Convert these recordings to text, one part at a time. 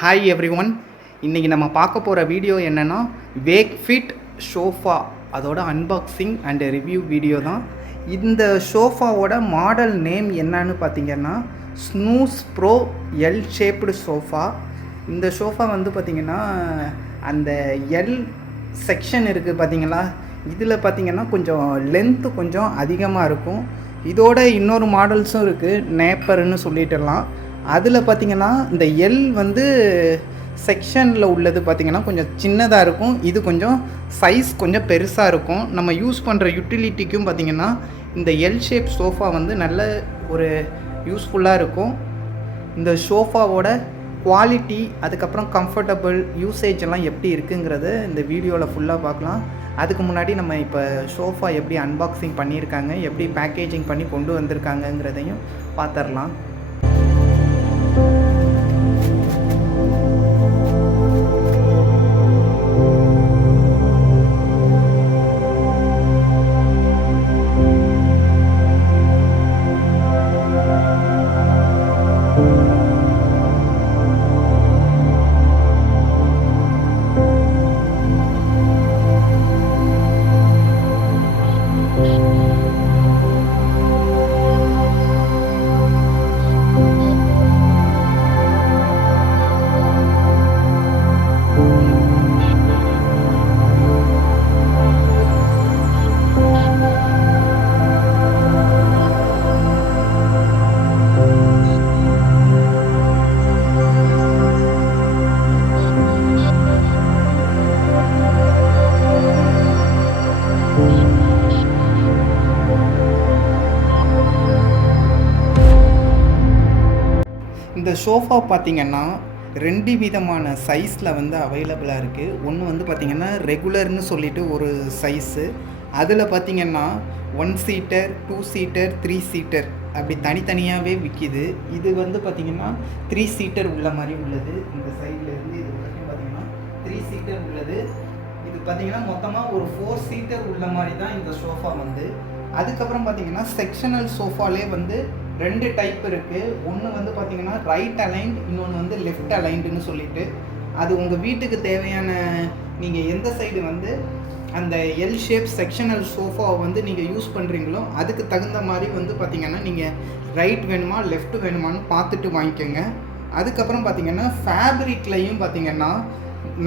Hi every one. இன்றைக்கி நம்ம பார்க்க போகிற வீடியோ என்னென்னா வேக்ஃபிட் ஷோஃபா அதோட அன்பாக்சிங் அண்ட் ரிவ்யூ வீடியோ தான். இந்த ஷோஃபாவோட மாடல் நேம் என்னன்னு பார்த்தீங்கன்னா snooze bro L shaped sofa. இந்த ஷோஃபா வந்து பார்த்திங்கன்னா அந்த எல் செக்ஷன் இருக்குது பார்த்தீங்களா, இதில் பார்த்திங்கன்னா கொஞ்சம் லென்த்து கொஞ்சம் அதிகமாக இருக்கும். இதோட இன்னொரு மாடல்ஸும் இருக்குது, நேப்பர்னு சொல்லிட்டுலாம். அதில் பார்த்திங்கன்னா இந்த எல் வந்து செக்ஷனில் உள்ளது பார்த்திங்கன்னா கொஞ்சம் சின்னதாக இருக்கும், இது கொஞ்சம் சைஸ் கொஞ்சம் பெருசாக இருக்கும். நம்ம யூஸ் பண்ணுற யூட்டிலிட்டிக்கும் பார்த்திங்கன்னா இந்த எல் ஷேப் சோஃபா வந்து நல்ல ஒரு யூஸ்ஃபுல்லாக இருக்கும். இந்த சோஃபாவோட குவாலிட்டி, அதுக்கப்புறம் கம்ஃபர்டபுள், யூசேஜ் எல்லாம் எப்படி இருக்குங்கிறத இந்த வீடியோவில் ஃபுல்லாக பார்க்கலாம். அதுக்கு முன்னாடி நம்ம இப்போ சோஃபா எப்படி அன்பாக்சிங் பண்ணியிருக்காங்க, எப்படி பேக்கேஜிங் பண்ணி கொண்டு வந்திருக்காங்கங்கிறதையும் பார்த்துடலாம். இந்த சோஃபா பார்த்திங்கன்னா 2 விதமான சைஸில் வந்து அவைலபிளாக இருக்குது. ஒன்று வந்து பார்த்திங்கன்னா ரெகுலர்னு சொல்லிட்டு ஒரு சைஸு, அதில் பார்த்திங்கன்னா 1 சீட்டர், 2 சீட்டர், 3 சீட்டர் அப்படி தனித்தனியாகவே விற்கிது. இது வந்து பார்த்திங்கன்னா 3 சீட்டர் உள்ள மாதிரி உள்ளது. இந்த சைடில் இருந்து இது வரைக்கும் பார்த்திங்கன்னா 3 சீட்டர் உள்ளது. இது பார்த்திங்கன்னா மொத்தமாக ஒரு 4 சீட்டர் உள்ள மாதிரி தான் இந்த சோஃபா வந்து. அதுக்கப்புறம் பார்த்திங்கன்னா செக்ஷனல் சோஃபாலே வந்து 2 டைப் இருக்குது. ஒன்று வந்து பார்த்திங்கன்னா ரைட் அலைன்ட், இன்னொன்று வந்து லெஃப்ட் அலைன்டுன்னு சொல்லிட்டு. அது உங்கள் வீட்டுக்கு தேவையான, நீங்கள் எந்த சைடு வந்து அந்த எல் ஷேப் செக்ஷனல் சோஃபாவை வந்து நீங்கள் யூஸ் பண்ணுறீங்களோ அதுக்கு தகுந்த மாதிரி வந்து பார்த்திங்கன்னா நீங்கள் ரைட் வேணுமா லெஃப்ட் வேணுமான்னு பார்த்துட்டு வாங்கிக்கோங்க. அதுக்கப்புறம் பார்த்திங்கன்னா ஃபேப்ரிக்லையும் பார்த்திங்கன்னா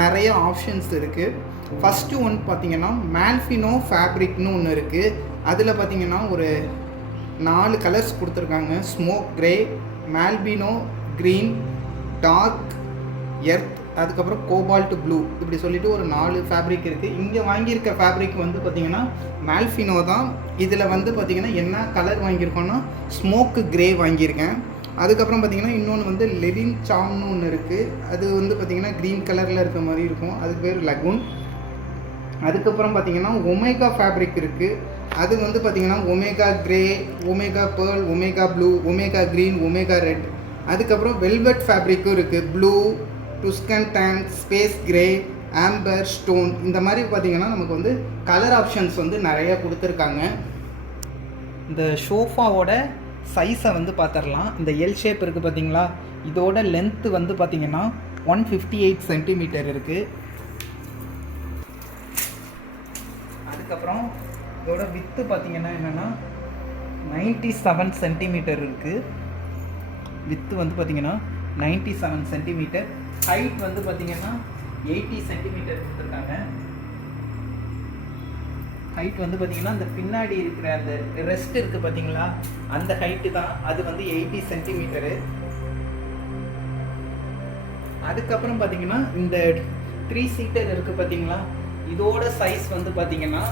நிறைய ஆப்ஷன்ஸ் இருக்குது. ஃபஸ்ட்டு ஒன்று பார்த்திங்கன்னா மேல்ஃபினோ ஃபேப்ரிக்னு ஒன்று இருக்குது. அதில் பார்த்திங்கன்னா ஒரு 4 கலர்ஸ் கொடுத்துருக்காங்க. ஸ்மோக் கிரே, மால்பினோ க்ரீன், டார்க் எர்த், அதுக்கப்புறம் கோபால்ட் ப்ளூ, இப்படி சொல்லிட்டு ஒரு 4 ஃபேப்ரிக் இருக்குது. இங்கே வாங்கியிருக்க ஃபேப்ரிக் வந்து பார்த்திங்கன்னா மால்ஃபினோ தான். இதில் வந்து பார்த்திங்கன்னா என்ன கலர் வாங்கியிருக்கோன்னா ஸ்மோக்கு கிரே வாங்கியிருக்கேன். அதுக்கப்புறம் பார்த்திங்கன்னா இன்னொன்று வந்து லெவின் சாம்னு ஒன்று இருக்குது. அது வந்து பார்த்திங்கன்னா க்ரீன் கலரில் இருக்க மாதிரி இருக்கும், அதுக்கு பேர் லகுன். அதுக்கப்புறம் பார்த்திங்கன்னா ஒமேகா ஃபேப்ரிக் இருக்குது. அது வந்து பார்த்திங்கன்னா omega grey, omega pearl, omega blue, omega green, omega red. அதுக்கப்புறம் வெல்வெட் ஃபேப்ரிக்கும் இருக்குது. Blue, Tuscan tan, space grey, amber, stone, இந்த மாதிரி பார்த்திங்கன்னா நமக்கு வந்து கலர் ஆப்ஷன்ஸ் வந்து நிறையா கொடுத்துருக்காங்க. இந்த ஷோஃபாவோட சைஸை வந்து பார்த்துடலாம். இந்த எல் ஷேப் இருக்குது பார்த்திங்களா, இதோட லென்த்து வந்து பார்த்திங்கன்னா 158 சென்டிமீட்டர் இருக்குது. அதுக்கப்புறம் இதோட வித்து பார்த்திங்கன்னா என்னென்னா 97 சென்டிமீட்டர் இருக்குது. வித்து வந்து பார்த்திங்கன்னா 97 சென்டிமீட்டர். ஹைட் வந்து பார்த்திங்கன்னா 80 சென்டிமீட்டர் கொடுத்துருக்காங்க. ஹைட் வந்து பார்த்திங்கன்னா அந்த பின்னாடி இருக்கிற அந்த ரெஸ்ட் இருக்குது பார்த்திங்களா, அந்த ஹைட்டு தான், அது வந்து 80 சென்டிமீட்டரு. அதுக்கப்புறம் பார்த்திங்கன்னா இந்த 3 சீட்டர் இருக்குது பார்த்திங்களா, இதோட சைஸ் வந்து பார்த்திங்கன்னா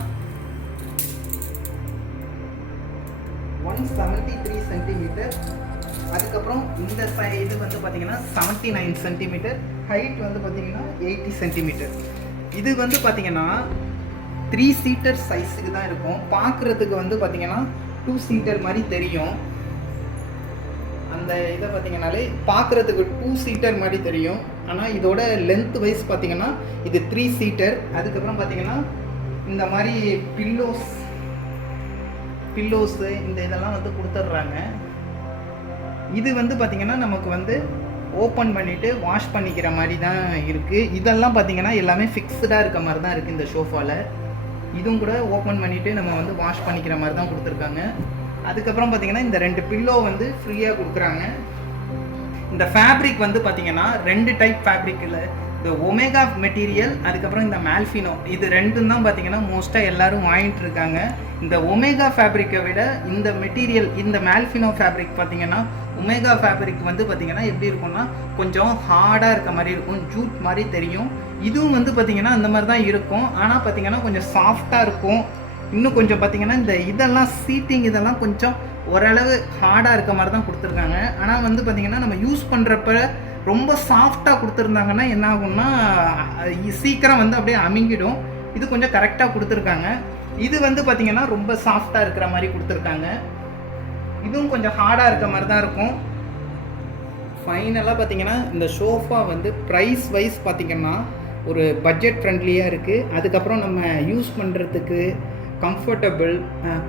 173 சென்டிமீட்டர். அதுக்கப்புறம் இந்த சைடு வந்து பார்த்திங்கன்னா 79 சென்டிமீட்டர். ஹைட் வந்து பார்த்திங்கன்னா 80 சென்டிமீட்டர். இது வந்து பார்த்திங்கன்னா 3 சீட்டர் சைஸுக்கு தான் இருக்கும். பார்க்குறதுக்கு வந்து பார்த்திங்கன்னா 2 சீட்டர் மாதிரி தெரியும். அந்த இதை பார்த்திங்கனாலே பார்க்குறதுக்கு 2 சீட்டர் மாதிரி தெரியும். ஆனால் இதோட லென்த் வைஸ் பார்த்திங்கன்னா இது 3 சீட்டர். அதுக்கப்புறம் பார்த்திங்கன்னா இந்த மாதிரி பில்லோஸு இந்த இதெல்லாம் வந்து கொடுத்துட்றாங்க. இது வந்து பார்த்திங்கன்னா நமக்கு வந்து ஓப்பன் பண்ணிவிட்டு வாஷ் பண்ணிக்கிற மாதிரி தான் இருக்குது. இதெல்லாம் பார்த்திங்கன்னா எல்லாமே ஃபிக்ஸ்டாக இருக்க மாதிரி தான் இருக்குது இந்த ஷோஃபாவில். இதுவும் கூட ஓப்பன் பண்ணிவிட்டு நம்ம வந்து வாஷ் பண்ணிக்கிற மாதிரி தான் கொடுத்துருக்காங்க. அதுக்கப்புறம் பார்த்திங்கன்னா இந்த 2 பில்லோ வந்து ஃப்ரீயாக கொடுக்குறாங்க. இந்த ஃபேப்ரிக் வந்து பார்த்திங்கன்னா 2 டைப் ஃபேப்ரிக்கில், இந்த ஒமேகா மெட்டீரியல், அதுக்கப்புறம் இந்த மேல்ஃபினோ, இது 2ம் தான் பார்த்திங்கன்னா மோஸ்ட்டாக எல்லோரும் வாங்கிட்டு இருக்காங்க. இந்த ஒமேகா ஃபேப்ரிக்கை விட இந்த மெட்டீரியல், இந்த மேல்ஃபினோ ஃபேப்ரிக் பார்த்திங்கன்னா, ஒமேகா ஃபேப்ரிக் வந்து பார்த்திங்கன்னா எப்படி இருக்கும்னா கொஞ்சம் ஹார்டாக இருக்க மாதிரி இருக்கும், ஜூட் மாதிரி தெரியும். இதுவும் வந்து பார்த்திங்கன்னா அந்த மாதிரி தான் இருக்கும். ஆனால் பார்த்திங்கன்னா கொஞ்சம் சாஃப்டாக இருக்கும். இன்னும் கொஞ்சம் பார்த்திங்கன்னா இந்த இதெல்லாம் சீட்டிங் இதெல்லாம் கொஞ்சம் ஓரளவு ஹார்டாக இருக்க மாதிரி தான் கொடுத்துருக்காங்க. ஆனால் வந்து பார்த்திங்கன்னா நம்ம யூஸ் பண்ணுறப்ப ரொம்ப சாஃப்டாக கொடுத்துருந்தாங்கன்னா என்ன ஆகும்னா சீக்கிரம் வந்து அப்படியே அமுங்கிடும். இது கொஞ்சம் கரெக்டாக கொடுத்துருக்காங்க. இது வந்து பார்த்திங்கன்னா ரொம்ப சாஃப்டாக இருக்கிற மாதிரி கொடுத்துருக்காங்க. இதுவும் கொஞ்சம் ஹார்டாக இருக்க மாதிரி தான் இருக்கும். ஃபைனலாக பார்த்திங்கன்னா இந்த ஷோஃபா வந்து ப்ரைஸ் வைஸ் பார்த்திங்கன்னா ஒரு பட்ஜெட் ஃப்ரெண்ட்லியாக இருக்குது. அதுக்கப்புறம் நம்ம யூஸ் பண்ணுறதுக்கு கம்ஃபர்டபுள்,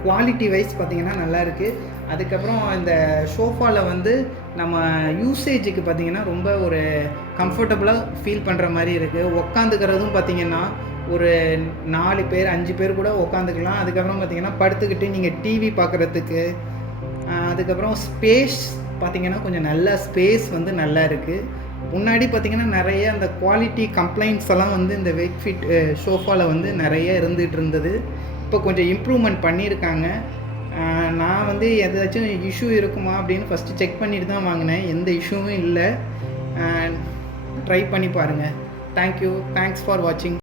குவாலிட்டி வைஸ் பார்த்திங்கன்னா நல்லா இருக்குது. அதுக்கப்புறம் இந்த ஷோஃபாவில் வந்து நம்ம யூசேஜுக்கு பார்த்திங்கன்னா ரொம்ப ஒரு கம்ஃபர்டபுளாக ஃபீல் பண்ணுற மாதிரி இருக்குது. உக்காந்துக்கிறதும் பார்த்திங்கன்னா ஒரு 4 பேர் 5 பேர் கூட உக்காந்துக்கலாம். அதுக்கப்புறம் பார்த்திங்கன்னா படுத்துக்கிட்டு நீங்கள் டிவி பார்க்குறதுக்கு, அதுக்கப்புறம் ஸ்பேஸ் பார்த்திங்கன்னா கொஞ்சம் நல்ல ஸ்பேஸ் வந்து நல்லா இருக்குது. முன்னாடி பார்த்திங்கன்னா நிறைய அந்த குவாலிட்டி கம்ப்ளைண்ட்ஸ் எல்லாம் வந்து இந்த வெக்ஃபிட் ஷோஃபாவில் வந்து நிறைய இருந்துகிட்டு இருந்தது. இப்போ கொஞ்சம் இம்ப்ரூவ்மெண்ட் பண்ணியிருக்காங்க. நான் வந்து எதாச்சும் இஷ்யூ இருக்குமா அப்படின்னு ஃபஸ்ட்டு செக் பண்ணிட்டு தான் வாங்கினேன். எந்த இஷ்யூவும் இல்லை. ட்ரை பண்ணி பாருங்கள். தேங்க்யூ. தேங்க்ஸ் ஃபார் வாட்சிங்.